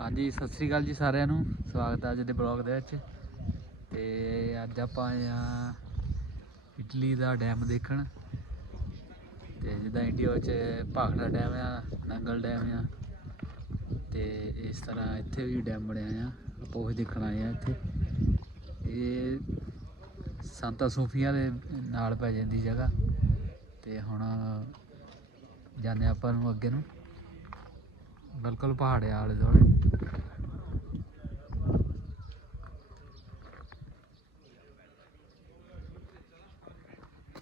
ਹਾਂਜੀ, ਸਤਿ ਸ੍ਰੀ ਅਕਾਲ ਜੀ ਸਾਰਿਆਂ ਨੂੰ। ਸਵਾਗਤ ਹੈ ਅੱਜ ਦੇ ਬਲੌਗ ਦੇ ਵਿੱਚ। ਤੇ ਅੱਜ ਆਪਾਂ ਆਏ ਆ ਇਟਲੀ ਦਾ ਡੈਮ ਦੇਖਣ। ਤੇ ਜਿੱਦਾਂ ਇੰਡੀਆ ਵਿੱਚ ਭਾਖੜਾ ਡੈਮ ਆ, ਨੰਗਲ ਡੈਮ ਆ, ਤੇ ਇਸ ਤਰ੍ਹਾਂ ਇੱਥੇ ਵੀ ਡੈਮ ਬਣਿਆ ਆ ਆਪਾਂ ਉਹ ਦੇਖਣ ਆਏ ਆ ਇੱਥੇ। ਇਹ ਸੰਤਾ ਸੂਫੀਆ ਦੇ ਨਾਲ ਪੈ ਜਾਂਦੀ ਜਗ੍ਹਾ। ਤੇ ਹੁਣ ਜਾਂਦੇ ਆਪਾਂ ਨੂੰ ਅੱਗੇ ਨੂੰ। ਬਿਲਕੁਲ ਪਹਾੜੇ ਆਲੇ ਦੁਆਲੇ।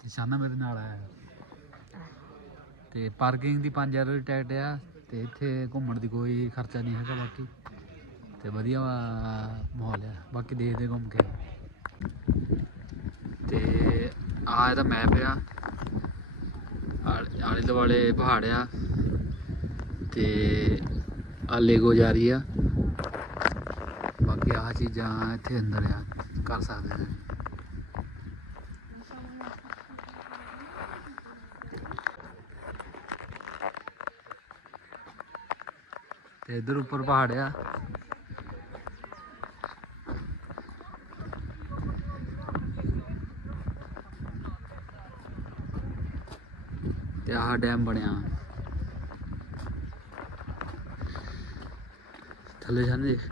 ਨਿਸ਼ਾਨਾ ਮੇਰੇ ਨਾਲ ਆਇਆ ਤੇ ਪਾਰਕਿੰਗ ਦੀ 5000 ਦੀ ਟਿਕਟ ਆ ਤੇ ਇੱਥੇ ਘੁੰਮਣ ਦੀ ਕੋਈ ਖਰਚਾ ਨਹੀਂ ਹੈਗਾ ਬਾਕੀ। ਤੇ ਵਧੀਆ ਮਾਹੌਲ ਆ। ਬਾਕੀ ਦੇਖਦੇ ਘੁੰਮ ਕੇ। ਤੇ ਆ ਇਹਦਾ ਮੈਪ ਆ। ਆਲੇ- ਆਲੇ ਦੁਆਲੇ ਪਹਾੜ ਆ। ਤੇ ਆਲੇ ਕੋ ਜਾ ਰਹੀ ਆ। ਬਾਕੀ ਆ ਚੀਜ਼ਾਂ ਇੱਥੇ ਅੰਦਰ ਆ। ਕਰ ਸਕਦੇ ਨੇ ਤੇ ਇਧਰ ਉੱਪਰ ਪਹਾੜ ਆ। ਤੇ ਆਹ ਡੈਮ ਬਣਿਆ। ਥੱਲੇ ਜਾਣੇ ਦੇਖ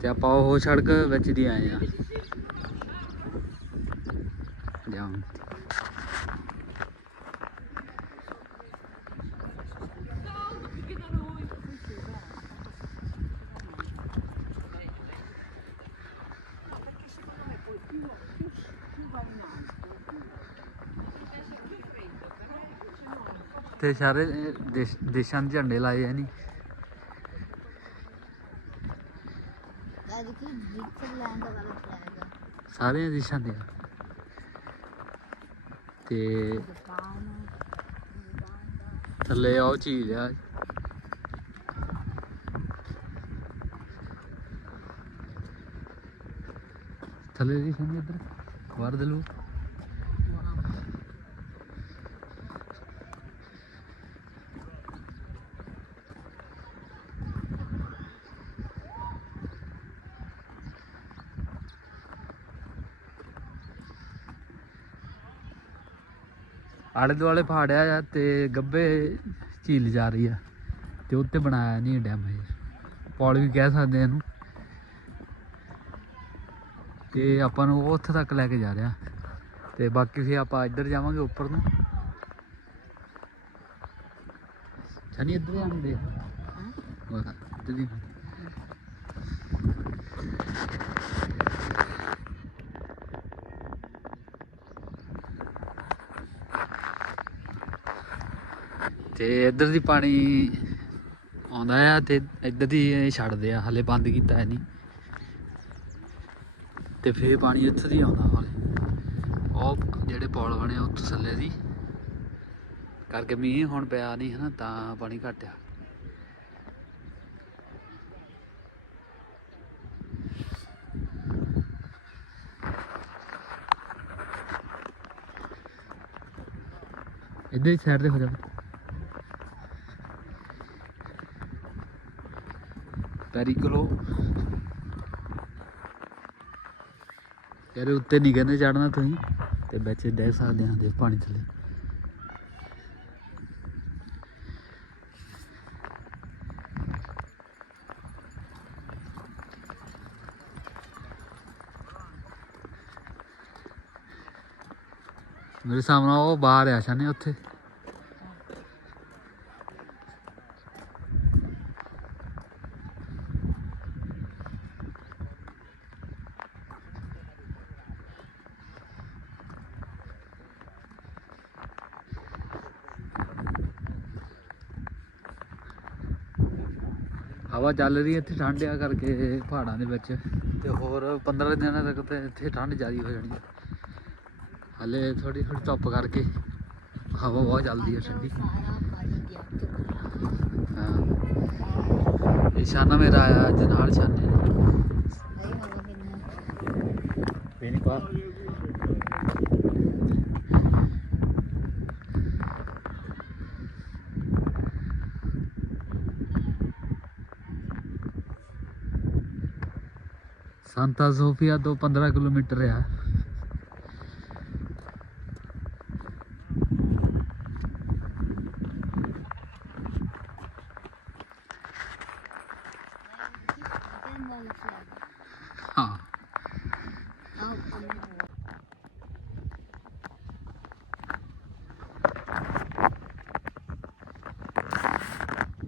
ਤੇ ਆਪਾਂ ਉਹ ਸੜਕ ਵਿੱਚ ਦੀ ਆਏ ਆ ਜਾਮ ਤੇ ਸਾਰੇ ਦੇਸ਼ ਦੇਸ਼ਾਂ ਦੇ ਝੰਡੇ ਲਾਏ ਦਾ ਵਾਲਾ ਫਲੈਗ ਹੈ ਸਾਰੇ ਦੇਸ਼ਾਂ ਦੇ ਆ। ਤੇ ਜਾਪਾਨ ਨਿਊਜ਼ੀਲੈਂਡ ਦਾ ਥੱਲੇ ਉਹ ਚੀਜ਼ ਆ। ਥੱਲੇ ਦੀ ਸੰਗ ਇੱਧਰ। ਬਾਹਰ ਦੇ ਲੋ ਆਲੇ ਦੁਆਲੇ ਪਹਾੜਿਆ ਆ ਤੇ ਗੱਬੇ ਝੀਲ ਜਾ ਰਹੀ ਆ ਤੇ ਉੱਤੇ ਬਣਾਇਆ ਨਹੀਂ ਡੈਮ ਹੈ ਪੌਲ ਵੀ ਕਹਿ ਸਕਦੇ ਇਹਨੂੰ। ਤੇ ਆਪਾਂ ਨੂੰ ਉੱਥੇ ਤੱਕ ਲੈ ਕੇ ਜਾ ਰਿਹਾ। ਤੇ ਬਾਕੀ ਫਿਰ ਆਪਾਂ ਇੱਧਰ ਜਾਵਾਂਗੇ ਉੱਪਰ ਨੂੰ। ਛਣੀ ਇੱਧਰ ਆਉਂਦੇ ਵਾਹ ਇੱਧਰ ਦੀ ਤੇ ਇੱਧਰ ਦੀ ਪਾਣੀ ਆਉਂਦਾ ਆ ਤੇ ਇੱਧਰ ਦੀ ਛੱਡਦੇ ਆ, ਹਲੇ ਬੰਦ ਕੀਤਾ ਹੈ ਨਹੀਂ। ਤੇ ਫੇਰ ਪਾਣੀ ਇੱਥੇ ਦੀ ਆਉਂਦਾ ਹਲੇ। ਉਹ ਜਿਹੜੇ ਪੌਲ ਬਣੇ ਆ ਥੱਲੇ ਦੀ। ਕਰਕੇ ਮੀਂਹ ਹੁਣ ਪਿਆ ਨਹੀਂ ਹਨਾ, ਤਾਂ ਪਾਣੀ ਘਟਿਆ ਇੱਧਰ ਹੀ ਸਾਈਡ ਤੇ ਹੋ ਜਾ ਪੈਰੀਕਲੋ ਯਾਰ, ਉੱਤੇ ਨਹੀਂ ਕਹਿੰਦੇ ਚੜਨਾ ਤੁਸੀਂ। ਤੇ ਵਿੱਚ ਡੈ ਸਕਦੇ ਹਾਂ ਦੇ ਪਾਣੀ ਥੱਲੇ। ਮੇਰੇ ਸਾਹਮਣੇ ਉਹ ਬਾਹਰ ਆ, ਸ਼ਾਨੇ ਉੱਥੇ। ਹਵਾ ਚੱਲ ਰਹੀ ਹੈ ਇੱਥੇ ਠੰਡ ਆ ਕਰਕੇ ਪਹਾੜਾਂ ਦੇ ਵਿੱਚ। ਤੇ ਹੋਰ 15 ਦਿਨਾਂ ਤੱਕ ਤੇ ਇੱਥੇ ਠੰਡ ਜ਼ਿਆਦਾ ਹੋ ਜਾਣੀ ਹੈ। ਹਲੇ ਥੋੜੀ ਥੋੜੀ ਧੁੱਪ ਕਰਕੇ ਹਵਾ ਬਹੁਤ ਚੱਲਦੀ ਹੈ ਠੰਡੀ। ਹਾਂ। ਇਹ ਸ਼ਾਨਾ ਮੇਰਾ ਆਇਆ ਅੱਜ ਨਾਲ ਸ਼ਾਨੇ ਪੀਣੀ ਪਾ ਸੰਤਾ ਸੋਫੀਆ ਤੋਂ 15 ਕਿਲੋਮੀਟਰ ਆ। ਹਾਂ। Oh,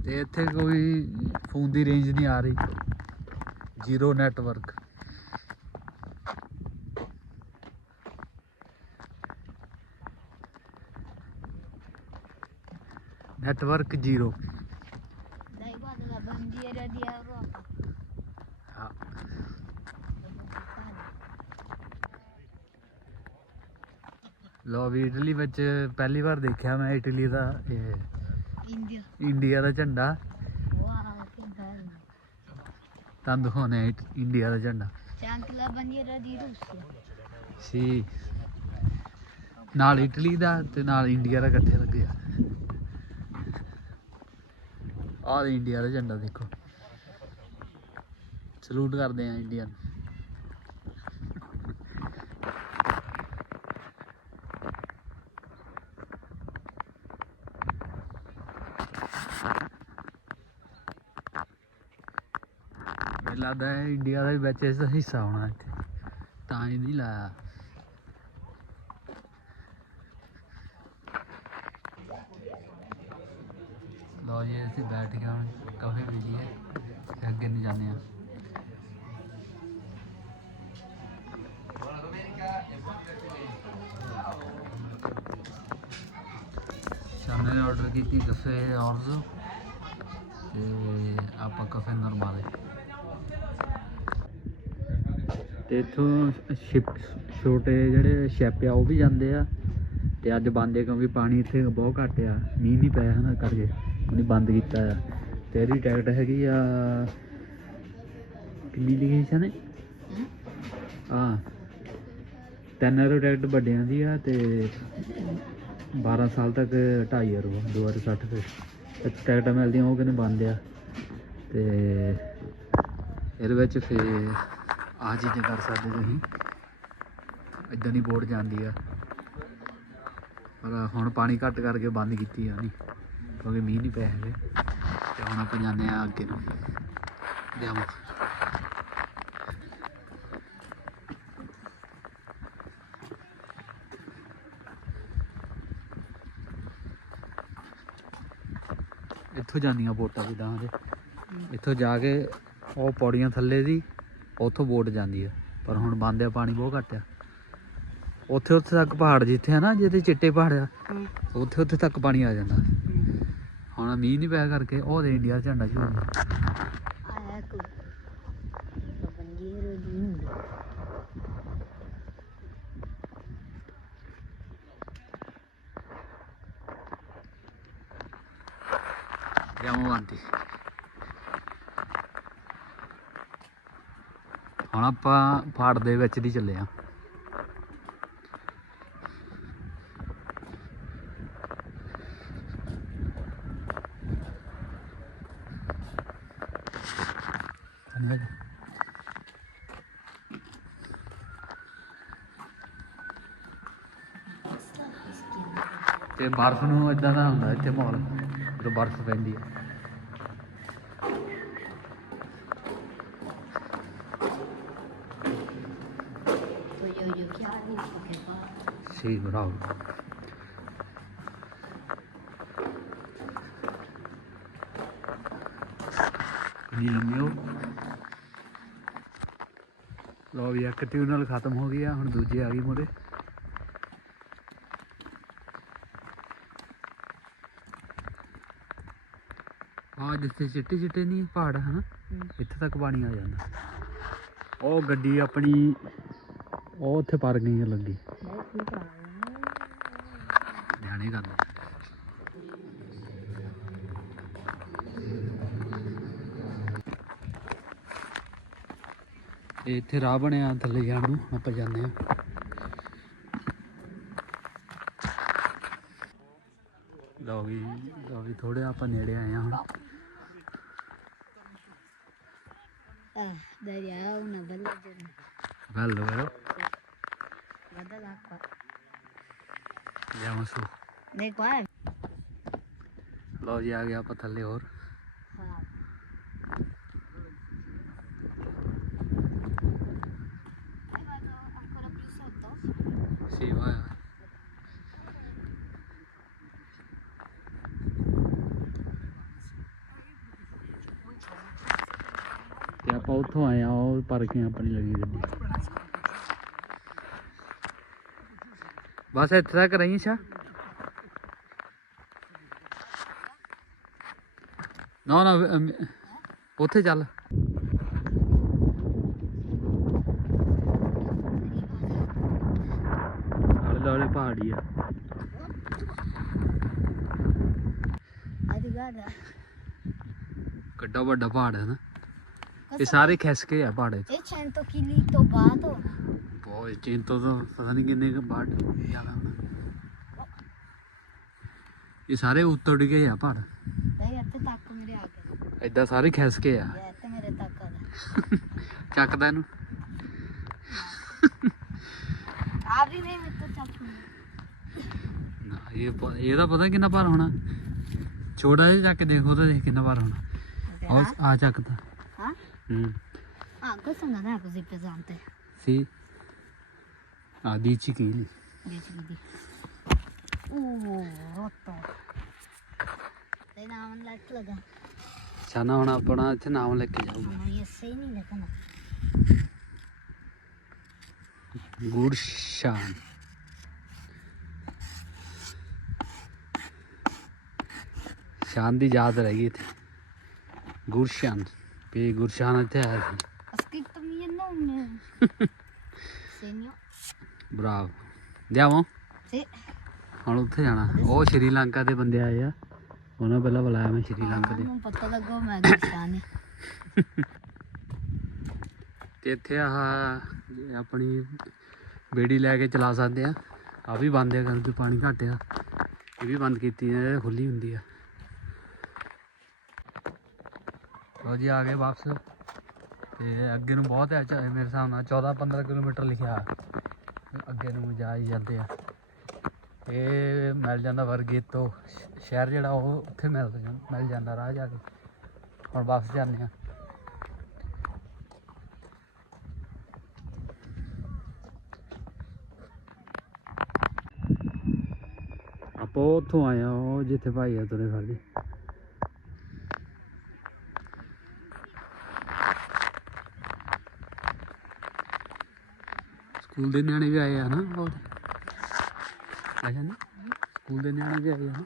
ਤੇ ਇੱਥੇ ਕੋਈ ਫੋਨ ਦੀ ਰੇਂਜ ਨਹੀਂ ਆ ਰਹੀ। Zero network network zero dai guarda la bandiera di Europa. ਹਾਂ ਲੋ ਵੀ ਇਟਲੀ ਵਿੱਚ ਪਹਿਲੀ ਵਾਰ ਦੇਖਿਆ ਮੈਂ ਇਟਲੀ ਦਾ ਇਹ. ਇੰਡੀਆ ਦਾ ਝੰਡਾ. ਤੁਹਾਨੂੰ ਦਿਖਾਉਣੇ ਇੰਡੀਆ ਦਾ ਝੰਡਾ la bandiera di Russia. ਸੀ ਨਾਲ ਇਟਲੀ ਦਾ ਤੇ ਨਾਲ ਇੰਡੀਆ ਦਾ ਇਕੱਠੇ ਲੱਗੇ ਆ ਆਹ ਇੰਡੀਆ ਦਾ ਝੰਡਾ ਦੇਖੋ। ਸਲੂਟ ਕਰਦੇ ਆ ਇੰਡੀਆ ਨੂੰ ਲੱਗਦਾ ਇੰਡੀਆ ਦਾ ਵੀ ਵਿੱਚ ਇਸ ਦਾ ਹਿੱਸਾ ਹੋਣਾ ਇੱਥੇ। ਤਾਂ ਹੀ ਨਹੀਂ ਲਾਇਆ। ਲੋ ਜੀ, ਅਸੀਂ ਬੈਠ ਗਏ ਹੁਣ, ਕਾਫੀ ਬਿਜ਼ੀ ਹੈ ਤੇ ਅੱਗੇ ਨਹੀਂ ਜਾਂਦੇ ਆ ਸਾਹਮਣੇ ਆਰਡਰ ਕੀਤੀ ਕਫੇ ਔਰਜ਼ੋ ਤੇ ਆਪਾਂ ਕਫੇ ਨਰਮਾਲੇ ਤੇ ਇਥੋਂ ਸ਼ਿਪ, ਛੋਟੇ ਜਿਹੜੇ ਸ਼ੈਪ ਆ, ਉਹ ਵੀ ਜਾਂਦੇ ਆ, ਤੇ ਅੱਜ ਬੰਦ ਹੈ ਕਿਉਂਕਿ ਪਾਣੀ ਇੱਥੇ ਬਹੁਤ ਘੱਟ ਆ, ਮੀਂਹ ਨਹੀਂ ਪਿਆ ਹਨਾ ਕਰਕੇ। ਉਹਨੇ ਬੰਦ ਕੀਤਾ ਆ। ਤੇ ਇਹਦੀ ਟਿਕਟ ਹੈਗੀ ਆ, ਕਿੰਨੀ ਲਿਖੀ ਸੀ ਨੇ Hmm? ਹਾਂ 3 ਯੂਰੋ ਟਿਕਟ ਵੱਡਿਆਂ ਦੀ ਆ ਤੇ 12 ਸਾਲ ਤੱਕ 2.5 ਯੂਰੋ 2060 ਤੇ। ਤੇ ਟਿਕਟਾਂ ਮਿਲਦੀਆਂ, ਉਹ ਕਹਿੰਦੇ ਬੰਦ ਆ। ਤੇ ਇਹਦੇ ਵਿੱਚ ਫੇ ਆਹ ਚੀਜ਼ਾਂ ਕਰ ਸਕਦੇ ਤੁਸੀਂ। ਇਦਾਂ ਦੀ ਬੋਟ ਜਾਂਦੀ ਆ। ਪਰ ਹੁਣ ਪਾਣੀ ਘੱਟ ਕਰਕੇ ਬੰਦ ਕੀਤੀ ਆ ਨਹੀਂ ਕਿਉਂਕਿ ਮੀਂਹ ਨਹੀਂ ਪਿਆ ਹੈਗੇ ਤੇ ਹੁਣ ਆਪਾਂ ਜਾਂਦੇ ਆ ਅੱਗੇ ਨੂੰ। ਜਾਵਾਂ ਇੱਥੋਂ ਜਾਂਦੀਆਂ ਬੋਟਾਂ ਜਿੱਦਾਂ ਦੇ ਇੱਥੋਂ ਜਾ ਕੇ ਉਹ ਪੌੜੀਆਂ ਥੱਲੇ ਦੀ ਉੱਥੋਂ ਬੋਟ ਜਾਂਦੀ ਆ। ਪਰ ਹੁਣ ਬੰਦ ਆ ਪਾਣੀ ਬਹੁਤ ਘੱਟ ਆ। ਉੱਥੇ ਉੱਥੇ ਤੱਕ ਪਹਾੜ ਜਿੱਥੇ ਆ ਨਾ ਜਿਹਦੇ ਚਿੱਟੇ ਪਹਾੜ ਆ. ਉੱਥੇ ਉੱਥੇ ਤੱਕ ਪਾਣੀ ਆ ਜਾਂਦਾ। ਹੁਣ ਮੀਂਹ ਨਹੀਂ ਪਿਆ ਕਰਕੇ ਉਹ ਦੇ ਇੰਡੀਆ ਦਾ ਝੰਡਾ ecco. La bandiera di India. ਜਾਮੋ ਆਂਟੀ ਹੁਣ ਆਪਾਂ ਪਹਾੜ ਦੇ ਵਿੱਚ ਦੀ ਚੱਲੇ ਆ ਧੰਨਵਾਦ ਤੇ ਬਰਫ਼ ਨੂੰ ਇਦਾਂ ਦਾ ਹੁੰਦਾ ਇੱਥੇ ਮਾਹੌਲ, ਜਦੋਂ ਬਰਫ਼ ਪੈਂਦੀ ਹੈ Voglio bravo. ਨੀਲ ਮਿਓ ਲੋ ਵੀ ਇੱਕ ਟਿਊਨਲ ਖਤਮ ਹੋ ਗਈ ਆ ਹੁਣ ਦੂਜੀ ਆ ਗਈ ਮੋਰੇ ਆ ਜਿੱਥੇ ਚਿੱਟੇ ਚਿੱਟੇ ਨਹੀਂ ਪਹਾੜ ਹਨ? ਇੱਥੇ ਤੱਕ ਪਾਣੀ ਆ ਜਾਂਦਾ। ਉਹ ਗੱਡੀ ਆਪਣੀ ਉਹ ਉੱਥੇ ਪਾਰਕਿੰਗ ਲੱਗੀ। ਕਰਦੇ ਇਹ ਇੱਥੇ ਰਾਹ ਬਣਿਆ ਥੱਲੇ ਜਾਣ ਨੂੰ ਆਪਾਂ ਜਾਂਦੇ ਆ ਲਓ ਵੀ ਲਓ ਵੀ ਥੋੜੇ ਆਪਾਂ ਨੇੜੇ ਆਏ ਆ ਹੁਣ। Ah, dari una bella giornata. bello vero? Guarda l'acqua. andiamo su Dai qua è ਲਓ ਜੀ ਆ ਗਿਆ ਆਪਾਂ ਥੱਲੇ ਹੋਰ ਆਪਾਂ ਉੱਥੋਂ ਆਏ ਆ ਉਹ ਪਰ ਕੇ ਆਪਣੀ ਲੱਗੀ ਗੱਡੀ। ਬਸ ਇੱਥੇ ਤੱਕ ਰਹੀ ਸ਼ਾ ਨਾ ਨਾ ਉੱਥੇ ਚੱਲ। ਦੁਆਲੇ ਪਹਾੜੀ ਆ. ਕਿੱਡਾ ਵੱਡਾ ਪਹਾੜ ਹੈ ਨਾ। ਇਹ ਸਾਰੇ ਖਿਸ ਕੇ ਆ ਪਹਾੜੇ è 100 kg tobbato. ਬਹੁਤ ਚਿੰਤੋ ਤਾਂ ਪਤਾ ਨਹੀਂ ਕਿੰਨੇ ਕੁ ਹੋਣਾ ਇਹ ਸਾਰੇ ਉੱਤਰ ਗਏ ਆ ਪਹਾੜ। Dai a te tacco mi reaga. ਏਦਾਂ ਸਾਰੇ ਖਿਸ ਕੇ ਆ। retacca. ਚੱਕਦਾ ਇਹਨੂੰ। Apri ne metto ciacco. ਨਾ, ਇਹ ਪ- ਇਹਦਾ ਪਤਾ ਕਿੰਨਾ ਭਾਰ ਹੋਣਾ। ਛੋਟਾ ਜਿਹਾ ਚੱਕ ਦੇਖੋ ਤਾਂ ਦੇਖ ਕਿੰਨਾ ਭਾਰ ਹੋਣਾ। ਆ ਚੱਕਦਾ। Ah? ਹੂੰ Ah, questo non è così pesante. ਸੀ ਆ 10 kg 10 kg. Uh, rotto. Dai no, non la claga. ਛਾਨਾ ਹੁਣ ਆਪਣਾ ਇੱਥੇ ਨਾਮ ਲੈ ਕੇ ਜਾਊਗਾ Ma io sei ni le kana. Gurshan ਸ਼ਾਨ ਦੀ ਯਾਦ ਰਹਿ ਗੁਰਸ਼ਾਨ ਵੀ ਗੁਰਸ਼ਾਨ ਇੱਥੇ ਆਇਆ ਸੀ Ha scritto mio nome. Segno. ਬਰਾਵ ਜਾਵਾਂ. ਹੁਣ ਉੱਥੇ ਜਾਣਾ ਉਹ ਸ਼੍ਰੀਲੰਕਾ ਦੇ ਬੰਦੇ ਆਏ ਆ ਉਹਨਾਂ ਪਹਿਲਾਂ ਬੁਲਾਇਆ ਮੈਂ ਸ਼੍ਰੀਲੰਕਾ ਦੇ Non posso da come Cristiani. ਤੇ ਇੱਥੇ ਆਹ ਆਪਣੀ ਬੇੜੀ ਲੈ ਕੇ ਚਲਾ ਸਕਦੇ ਆ ਆ ਵੀ ਬੰਦ ਆ ਕਰਕੇ ਪਾਣੀ ਘੱਟ ਆ ਇਹ ਵੀ ਬੰਦ ਕੀਤੀ ਹੈ ਖੁੱਲੀ ਹੁੰਦੀ ਆ ਲੋ ਜੀ, ਆ ਗਏ ਵਾਪਸ। ਤੇ ਅੱਗੇ ਨੂੰ ਬਹੁਤ ਹੈ ਮੇਰੇ ਹਿਸਾਬ ਨਾਲ 14 15 ਕਿਲੋਮੀਟਰ ਲਿਖਿਆ। ਅੱਗੇ ਨੂੰ ਜਾ ਹੀ ਜਾਂਦੇ ਆ। ਇਹ ਮਿਲ ਜਾਂਦਾ ਵਰਗੇਤੋ। ਤੋਂ ਸ਼ਹਿਰ ਜਿਹੜਾ ਉਹ ਉੱਥੇ ਮਿਲ ਜਾਂਦਾ ਮਿਲ ਜਾਂਦਾ ਰਾਹ ਜਾ ਕੇ। ਹੁਣ ਵਾਪਸ ਜਾਂਦੇ ਆ। ਆਪਾਂ ਉੱਥੋਂ ਆਏ ਆ, ਉਹ ਜਿੱਥੇ ਭਾਈ ਆ ਤੁਰੇ ਫਿਰਦੇ। ਸਕੂਲ ਦੇ ਨਿਆਣੇ ਵੀ ਆਏ ਆ ਨਾ ਉਹ ਸਕੂਲ ਦੇ ਨਿਆਣੇ ਵੀ ਆਏ ਆ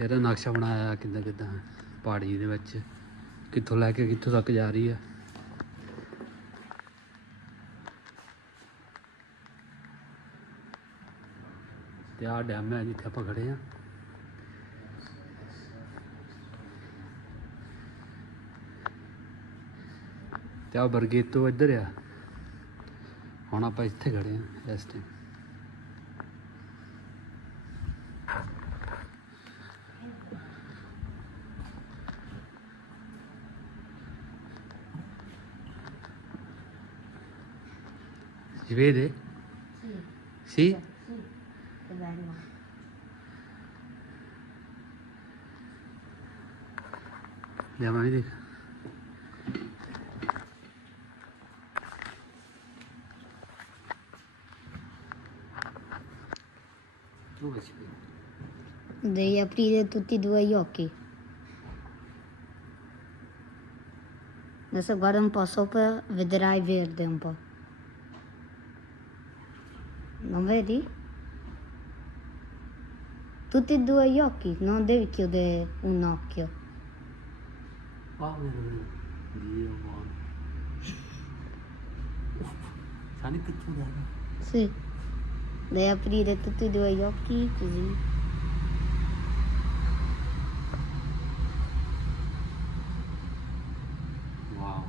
ਤੇ ਇਹਦਾ ਨਕਸ਼ਾ ਬਣਾਇਆ ਕਿੱਦਾਂ ਕਿੱਦਾਂ ਪਹਾੜੀ ਦੇ ਵਿੱਚ, ਕਿੱਥੋਂ ਲੈ ਕੇ ਕਿੱਥੋਂ ਤੱਕ ਜਾ ਰਹੀ ਆ। ਤੇ ਆਹ ਡੈਮ ਹੈ ਜਿੱਥੇ ਆਪਾਂ ਖੜੇ ਆ। ਤੇ ਆ ਬਰਗੇਤੋ ਇੱਧਰ ਆ। ਹੁਣ ਆਪਾਂ ਇੱਥੇ ਖੜੇ ਆ ਇਸ time Verde? Sim. Sim? Sim. Já mami deixa. Devi aprire tutti e due gli occhi. Adesso guarda un po' sopra, vedrai verde un po'. Non vedi? Tutti e due gli occhi, non devi chiudere un occhio. Vedo. Dio buono. Sani più da Sì. Devi aprire tutti e due gli occhi così. Wow.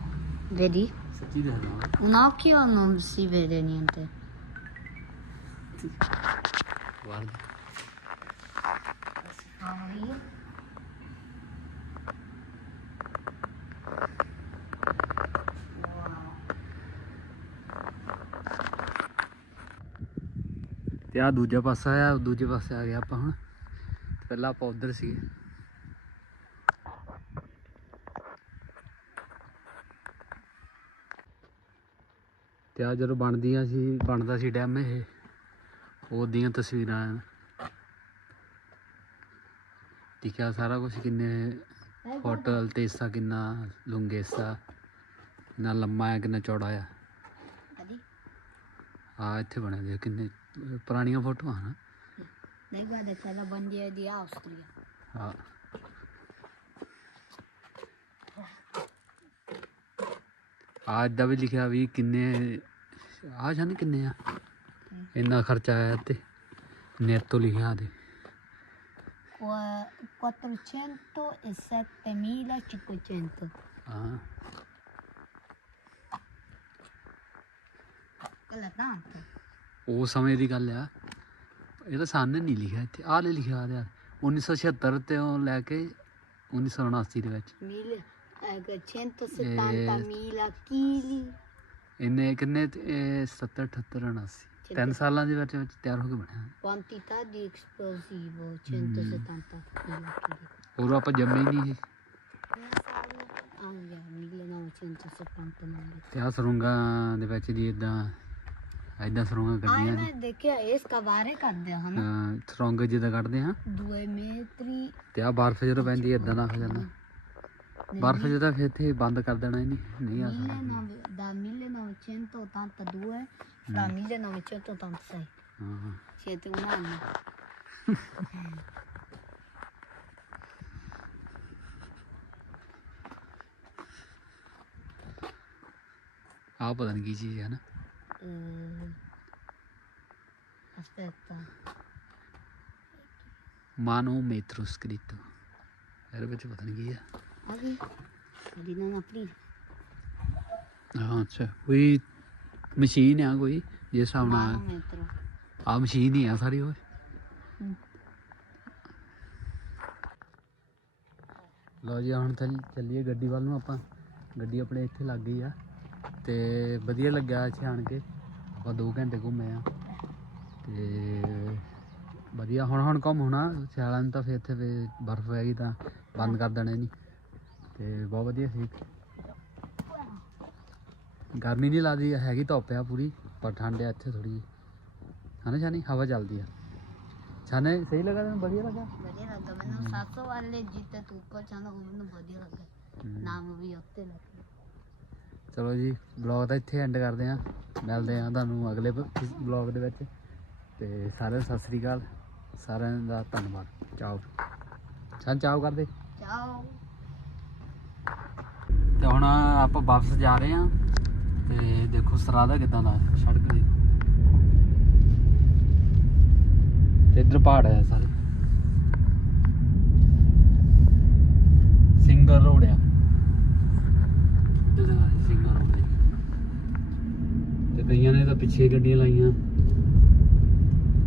Vedi? Senti da no? Un occhio non si vede niente. Guarda. ਤੇ ਆ ਦੂਜਾ ਪਾਸਾ ਆ, ਦੂਜੇ ਪਾਸੇ ਆ ਗਿਆ ਆਪਾਂ ਹੁਣ। ਪਹਿਲਾਂ ਆਪਾਂ ਉਧਰ ਸੀਗੇ। ਤੇ ਆ ਜਦੋਂ ਬਣਦੀਆਂ ਸੀ, ਬਣਦਾ ਸੀ ਡੈਮ ਇਹ। ਉਹਦੀਆਂ ਤਸਵੀਰਾਂ ਦਿਖਿਆ ਸਾਰਾ ਕੁਝ ਕਿੰਨੇ ਹੋਟਲ ਤੇ ਹਿੱਸਾ ਕਿੰਨਾ ਲੁੰਗੇਸਾ ਕਿੰਨਾ ਲੰਮਾ ਹੈ ਕਿੰਨਾ ਚੌੜਾ ਆ? ਆ ਇੱਥੇ ਬਣੇ ਦੇ ਕਿੰਨੇ ਪੁਰਾਣੀਆਂ ਫੋਟੋਆਂ ਹਨ। guarda, c'è la bandiera di Austria. ਹਾਂ ਆ। ਏਦਾਂ ਵੀ ਲਿਖਿਆ ਵੀ ਕਿੰਨੇ ਆ ਜਾਨ ਕਿੰਨੇ ਆ? ਇੰਨਾ ਖਰਚਾ ਆਇਆ ਤੇ ਨੇਤ ਤੋਂ ਲਿਖਿਆ ਦੇ। Qua- 407.500. ਹਾਂ. ਉਹ ਸਮੇਂ ਦੀ ਗੱਲ ਆ। ਇਹ ਤਾਂ ਸਾਹਮਣੇ ਨਹੀਂ ਲਿਖਿਆ ਇੱਥੇ। ਆਹ ਲੈ ਲਿਖਿਆ ਯਾਰ 1976 ਤੋਂ ਲੈ ਕੇ 1979 ਦੇ ਵਿੱਚ। Mille, eh, 170.000 chili. ਇਹਨੇ ਕਿੰਨੇ ਤੇ ਇਹ 70 78 79 ਤਿੰਨ ਸਾਲਾਂ ਦੇ ਵਿੱਚ ਵਿੱਚ ਤਿਆਰ ਹੋ ਕੇ ਬਣਿਆ। Quantità di esplosivo, 170.000 kg. ਹੋਰ ਆਪਾਂ ਜੰਮੇ ਹੀ ਨਹੀਂ ਸੀ Ah, yeah, 1979. ਤੇ ਆਹ ਸਰੁੰਗਾਂ ਦੇ ਵਿੱਚ ਦੀ ਇਦਾਂ ਇਦਾਂ ਸਰੁੰਗਾਂ ਕੱਢੀਆਂ ਨੇ ma ਦੇਖਿਆ ਇਹ scavare ਕਰਦੇ ਹਨ? ਅਹ ਸਰੁੰਗ ਜਿੱਦਾਂ ਕੱਢਦੇ ਹਾਂ। 2 metri ਤੇ ਆ ਬਰਫ਼ ਜਦੋਂ ਪੈਂਦੀ ਇਦਾਂ ਦਾ ਹੋ ਜਾਂਦਾ। ਬਰਫ਼ ਜਦੋਂ ਫਿਰ ਇੱਥੇ ਬੰਦ ਕਰ ਦੇਣਾ ਹੀ ਨਹੀਂ ਨਹੀਂ ਆ ਸਕਦਾ। 1900 da 1982 da 1986 ਹਾਂ ਹਾਂ siete un anno ਆਹ ਪਤਾ ਨਹੀਂ ਕੀ ਚੀਜ਼ ਹੈ ਨਾ aspetta ਮਾਨੋਮੀਟਰ ਸਕ੍ਰਿਪਟ ਇਹਦੇ ਵਿੱਚ ਪਤਾ ਨਹੀਂ ਕੀ ਆ Apri. di non aprire ਹਾਂ ਅੱਛਾ ਕੋਈ ਮਸ਼ੀਨ ਆ ਕੋਈ ਜਿਸ ਹਿਸਾਬ ਨਾਲ ਆ ਮਸ਼ੀਨ ਹੀ ਆ ਸਾਰੀ Mm. ਲਓ ਜੀ ਹੁਣ ਤਾਂ ਚੱਲੀਏ ਗੱਡੀ ਵੱਲ ਨੂੰ ਆਪਾਂ। ਗੱਡੀ ਆਪਣੇ ਇੱਥੇ ਲੱਗ ਗਈ ਆ ਤੇ ਵਧੀਆ ਲੱਗਿਆ ਇੱਥੇ ਆਣ ਕੇ। ਆਪਾਂ 2 ਘੰਟੇ ਘੁੰਮੇ ਆ। ਤੇ ਵਧੀਆ ਹੁਣ ਹੁਣ ਕੰਮ ਹੋਣਾ। ਸਿਆਲਾਂ ਨੂੰ ਤਾਂ ਫਿਰ ਇੱਥੇ ਬਰਫ਼ ਹੈਗੀ ਤਾਂ ਬੰਦ ਕਰ ਦੇਣਾ ਨਹੀਂ। ਤੇ ਬਹੁਤ ਵਧੀਆ ਸੀ। ਗਰਮੀ ਨਹੀਂ ਲੱਗਦੀ ਹੈਗੀ ਧੁੱਪ ਆ ਪੂਰੀ ਪਰ ਠੰਡ ਆ ਇੱਥੇ ਥੋੜੀ ਹਨਾ ਜਾਨੀ ਹਵਾ ਚੱਲਦੀ ਆ। ਛਾਨੇ ਸਹੀ ਲੱਗਾ ਤੈਨੂੰ? ਵਧੀਆ ਲੱਗਾ? ਵਧੀਆ ਲੱਗਾ ਮੈਨੂੰ 700 ਵਾਲੇ ਜਿੱਤੇ ਤੂੰ ਉੱਪਰ ਚਾਹੁੰਦਾ ਉਹ ਮੈਨੂੰ ਵਧੀਆ ਲੱਗਾ। ਨਾਮ ਵੀ ਉੱਤੇ ਲੱਗਾ ਚਲੋ ਜੀ ਬਲੌਗ ਤਾਂ ਇੱਥੇ ਐਂਡ ਕਰਦੇ ਆ। ਮਿਲਦੇ ਆ ਤੁਹਾਨੂੰ ਅਗਲੇ ਬਲੌਗ ਦੇ ਵਿੱਚ। ਤੇ ਸਾਰਿਆਂ ਸਤਿ ਸ੍ਰੀ ਅਕਾਲ। ਸਾਰਿਆਂ ਦਾ ਧੰਨਵਾਦ। ਚਾਓ। ਛਾਂ ਚਾਓ ਕਰਦੇ। ਚਾਓ। ਤੇ ਹੁਣ ਆਪਾਂ ਵਾਪਸ ਜਾ ਰਹੇ ਆ। ਤੇ ਦੇਖੋ ਸਰਾਦਾ ਕਿਦਾਂ ਦਾ ਸੜਕ ਦੀ। ਤੇ ਇੱਧਰ ਪਹਾੜ ਹੈ ਸਾਰੇ। ਸਿੰਗਲ ਰੋਡ ਆ। ਇੱਧਰ ਸਿੰਗਲ ਰੋਡ ਤੇ ਕਈਆਂ ਨੇ ਤਾਂ ਪਿੱਛੇ ਗੱਡੀਆਂ ਲਾਈਆਂ।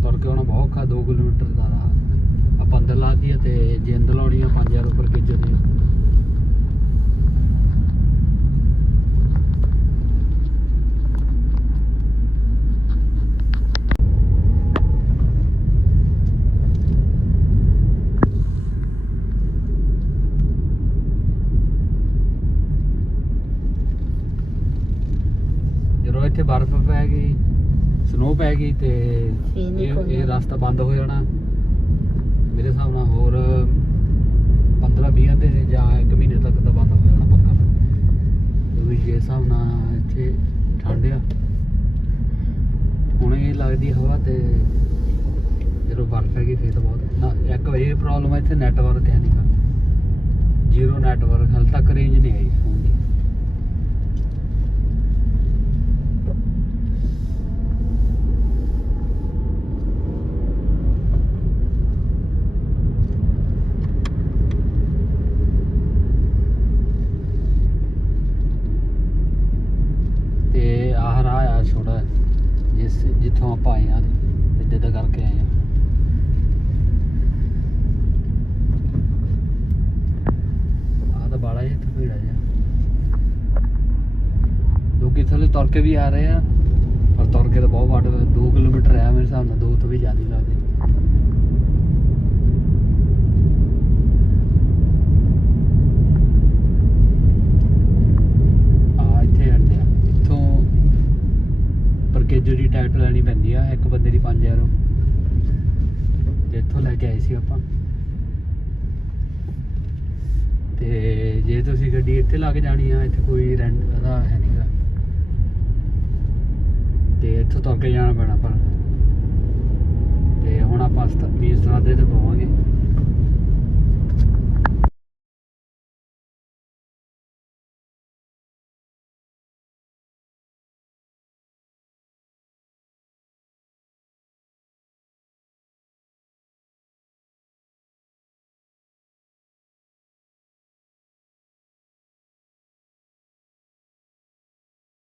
ਤੁਰ ਕੇ ਆਉਣਾ ਬਹੁਤ ਔਖਾ 2 ਕਿਲੋਮੀਟਰ ਦਾ ਰਾਹ। ਆਪਾਂ ਅੰਦਰ ਲਾਤੀ ਆ ਤੇ ਜੇ ਅੰਦਰ ਲਾਉਣੀ ਆ 5000 ਉੱਪਰ ਕਿੱਜੋ ਦੀ ਆ। ਜਦੋਂ ਇੱਥੇ ਬਰਫ਼ ਪੈ ਗਈ ਸਨੋ ਪੈ ਗਈ ਤੇ ਫੇਰ ਇਹ। ਰਸਤਾ ਬੰਦ ਹੋ ਜਾਣਾ। ਮੇਰੇ ਹਿਸਾਬ ਨਾਲ ਹੋਰ 15 20 ਤੇ ਜਾਂ 1 ਮਹੀਨੇ ਤੱਕ ਤਾਂ ਬੰਦ ਹੋ ਜਾਣਾ ਪੱਕਾ। ਕਿਉਂਕਿ ਜੇ ਹਿਸਾਬ ਨਾਲ ਇੱਥੇ ਠੰਡ ਆ। ਹੁਣ ਇਹ ਲੱਗਦੀ ਹਵਾ ਤੇ ਜਦੋਂ ਬਰਫ਼ ਹੈਗੀ ਫੇਰ ਤਾਂ ਬਹੁਤ ਨਾ ਇੱਕ ਇਹ ਪ੍ਰੋਬਲਮ ਇੱਥੇ ਨੈਟਵਰਕ ਹੈ ਨਹੀਂਗਾ ਜ਼ੀਰੋ ਨੈਟਵਰਕ ਹਾਲੇ ਤੱਕ ਰੇਂਜ ਨਹੀਂ ਆਈ ਫੋਨ ਦੀ ਤੇ ਆਹ ਰਾਹ ਆ ਛੋਟਾ ਜਿਸ ਜਿੱਥੋਂ ਆਪਾਂ ਆਏ ਆ ਇੱਦਾਂ ਦਾ ਕਰਕੇ ਆਏ ਆ ਆਹ ਤਾਂ ਬਾੜਾ ਜਿਹਾ ਇੱਥੇ ਭੀੜਾ ਜਿਹਾ ਲੋਕੀ ਥੱਲੇ ਤੁਰ ਕੇ ਵੀ ਆ ਰਹੇ ਆ, ਪਰ ਤੁਰ ਕੇ ਤਾਂ ਬਹੁਤ ਵੱਡ 2 ਕਿਲੋਮੀਟਰ ਆ ਮੇਰੇ ਹਿਸਾਬ ਨਾਲ, ਦੋ ਤੋਂ ਵੀ ਜ਼ਿਆਦਾ ਹੀ ਲੱਗਦੇ। ਆ ਇੱਥੇ ਹਟਦੇ ਆ। ਦੀ ਟਿਕਟ ਲੈਣੀ ਪੈਂਦੀ ਆ, ਇੱਕ ਬੰਦੇ ਦੀ 5000 ਤੇ ਇੱਥੋਂ ਲੈ ਕੇ ਆਏ ਸੀ ਆਪਾਂ। ਤੇ ਜੇ ਤੁਸੀਂ ਗੱਡੀ ਇੱਥੇ ਲਾ ਕੇ ਜਾਣੀ ਆ, ਇੱਥੇ ਕੋਈ ਰੈਂਟ ਦਾ ਹੈ ਨਹੀਂਗਾ ਤੇ ਇੱਥੋਂ ਤੋਂ ਅੱਗੇ ਜਾਣਾ ਪੈਣਾ ਪਰ। ਤੇ ਹੁਣ ਆਪਾਂ ਸਤ- ਵੀਰ ਸਰਾਦੇ ਤੇ ਪਵਾਂਗੇ।